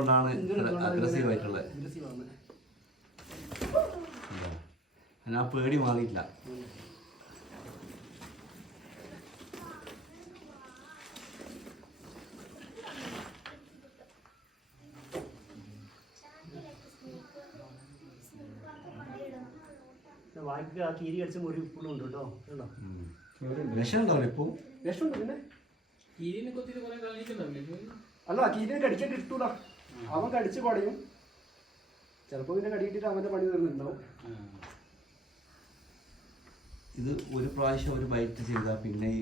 ഉള്ളതുകൊണ്ടാണ് അഗ്രസീവ് ആയിട്ടുള്ളത്. ഞാൻ പേടി മാറിയില്ല. വായിക്ക് ആ കീരി കടിച്ച ഒരു ഉപ്പുണ്ട് കേട്ടോ. വിഷമുണ്ടോ ഇപ്പൊ? വിഷമുണ്ട്. പിന്നെ അല്ല കീരിനെ കടിച്ചിട്ട് ഇട്ടൂടാ. അവൻ കടിച്ച് പടയും. ചിലപ്പോ പിന്നെ കടിയിട്ടിട്ട് അവന്റെ പണി തീർന്നുണ്ടാവും. ഇത് ഒരു പ്രാവശ്യം ഒരു ബൈറ്റ് ചെയ്താൽ പിന്നെ ഈ